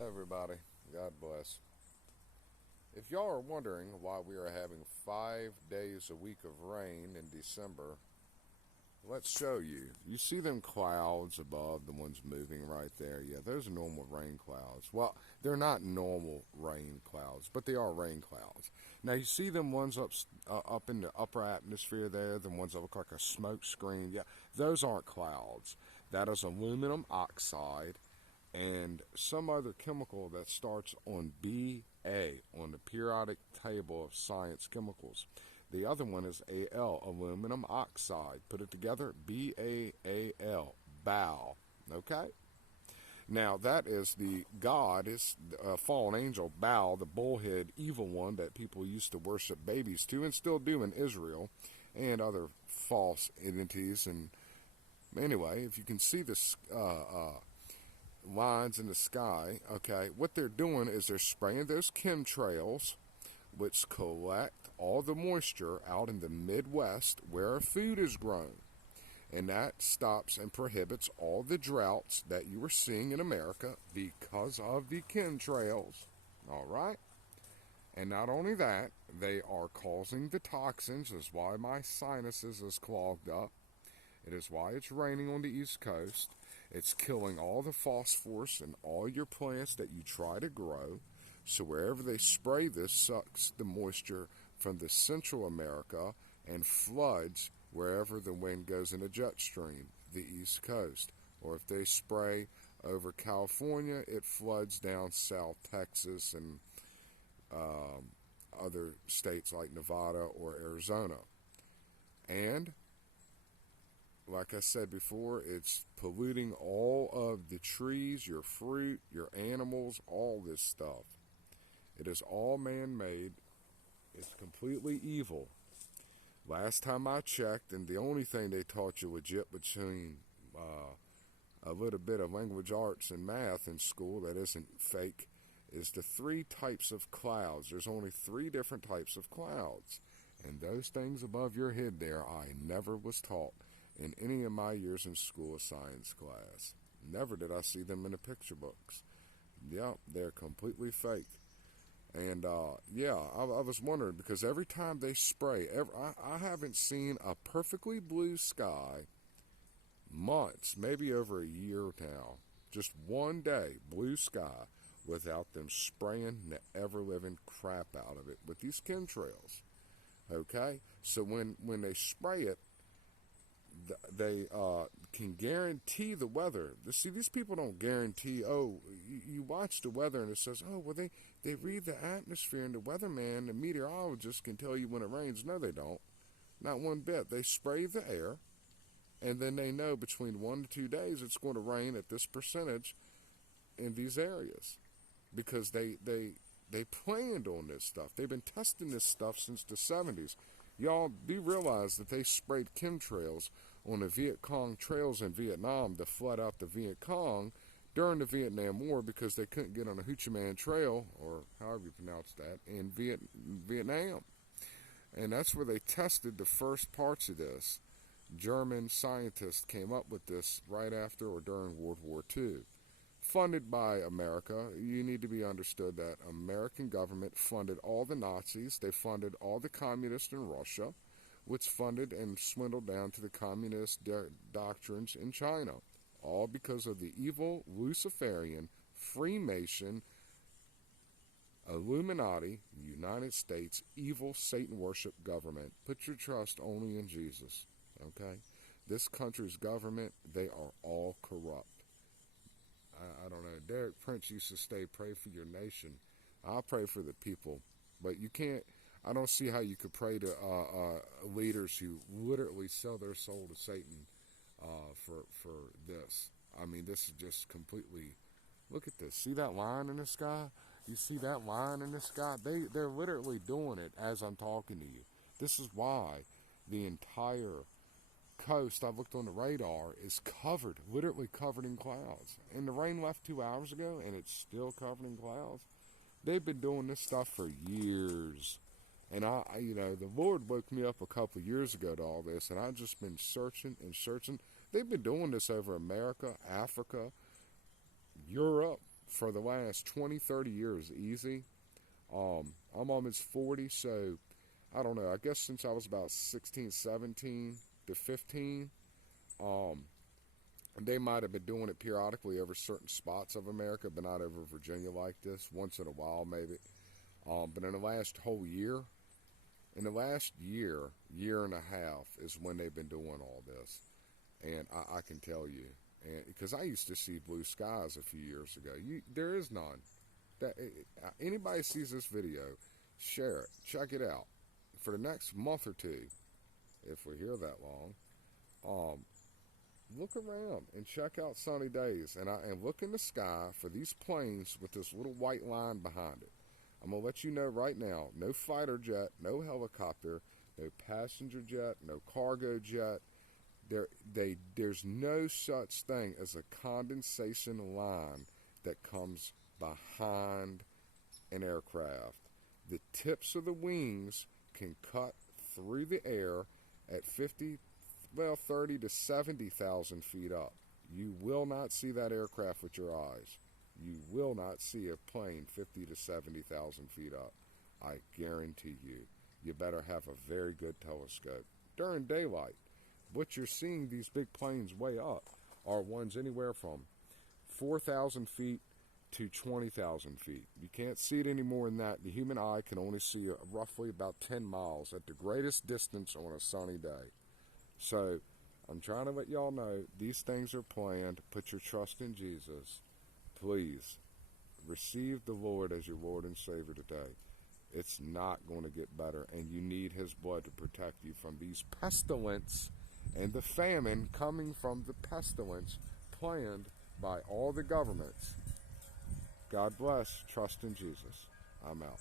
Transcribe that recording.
Everybody, God bless. If y'all are wondering why we are having 5 days a week of rain in December, let's show you. You see them clouds above, the ones moving right there? Yeah, those are normal rain clouds. Well, they're not normal rain clouds, but they are rain clouds. Now you see them ones up in the upper atmosphere there, the ones that look like a smoke screen. Yeah, those aren't clouds. That is aluminum oxide and some other chemical that starts on BA on the periodic table of science chemicals. The other one is Al, aluminum oxide. Put it together, BAAL, BAL. Okay? Now, that is the God, is a fallen angel, Baal, the bullhead evil one that people used to worship babies to and still do in Israel and other false entities. And anyway, if you can see this lines in the sky, okay, what they're doing is they're spraying those chemtrails, which collect all the moisture out in the Midwest where food is grown. And that stops and prohibits all the droughts that you are seeing in America because of the chemtrails. All right? And not only that, they are causing the toxins, is why my sinuses is clogged up. It is why it's raining on the East Coast. It's killing all the phosphorus in all your plants that you try to grow. So wherever they spray this sucks the moisture from the Central America and floods wherever the wind goes in a jet stream, the East Coast. Or if they spray over California, it floods down South Texas and other states like Nevada or Arizona. And like I said before, it's polluting all of the trees, your fruit, your animals, all this stuff. It is all man made. It's completely evil. Last time I checked, and the only thing they taught you legit between a little bit of language arts and math in school that isn't fake is the three types of clouds. There's only three different types of clouds. And those things above your head there, I never was taught in any of my years in school science class. Never did I see them in the picture books. Yep, they're completely fake. And I was wondering because every time they spray, I haven't seen a perfectly blue sky months, maybe over a year now. Just one day, blue sky, without them spraying the ever living crap out of it with these chemtrails. Okay? So when they spray it, they can guarantee the weather. See, these people don't guarantee. Oh, you watch the weather and it says, oh, well, they read the atmosphere and the weatherman, the meteorologist can tell you when it rains. No, they don't. Not one bit. They spray the air, and then they know between 1 to 2 days it's going to rain at this percentage in these areas because they planned on this stuff. They've been testing this stuff since the 70s. Y'all do realize that they sprayed chemtrails on the Viet Cong trails in Vietnam to flood out the Viet Cong during the Vietnam War because they couldn't get on the Ho Chi Minh Trail, or however you pronounce that, in Vietnam. And that's where they tested the first parts of this. German scientists came up with this right after or during World War II. Funded by America. You need to be understood that American government funded all the Nazis. They funded all the communists in Russia, which funded and swindled down to the communist doctrines in China. All because of the evil Luciferian, Freemason, Illuminati, United States, evil Satan worship government. Put your trust only in Jesus. Okay? This country's government, they are all corrupt. I don't know. Derek Prince used to say, pray for your nation. I'll pray for the people. But you can't, I don't see how you could pray to leaders who literally sell their soul to Satan for this. I mean, this is just completely, look at this. See that line in the sky? You see that line in the sky? They're literally doing it as I'm talking to you. This is why the entire coast, I've looked on the radar, is covered, literally covered in clouds. And the rain left 2 hours ago, and it's still covered in clouds. They've been doing this stuff for years. And the Lord woke me up a couple of years ago to all this, and I've just been searching and searching. They've been doing this over America, Africa, Europe, for the last 20, 30 years easy. I'm almost 40, so I don't know. I guess since I was about 16, 17 to 15, they might have been doing it periodically over certain spots of America, but not over Virginia like this. Once in a while, maybe. But in the last whole year, in the last year, year and a half, is when they've been doing all this. And I can tell you, and because I used to see blue skies a few years ago. There is none. Anybody sees this video, share it, check it out. For the next month or two, if we're here that long, look around and check out sunny days, and look in the sky for these planes with this little white line behind it. I'm gonna let you know right now: no fighter jet, no helicopter, no passenger jet, no cargo jet. There's no such thing as a condensation line that comes behind an aircraft. The tips of the wings can cut through the air at 30 to 70,000 feet up. You will not see that aircraft with your eyes. You will not see a plane 50 to 70,000 feet up. I guarantee you. You better have a very good telescope. During daylight, what you're seeing these big planes way up are ones anywhere from 4,000 feet to 20,000 feet. You can't see it any more than that. The human eye can only see roughly about 10 miles at the greatest distance on a sunny day. So I'm trying to let y'all know these things are planned. Put your trust in Jesus. Please receive the Lord as your Lord and Savior today. It's not going to get better, and you need His blood to protect you from these pestilence and the famine coming from the pestilence planned by all the governments. God bless. Trust in Jesus. I'm out.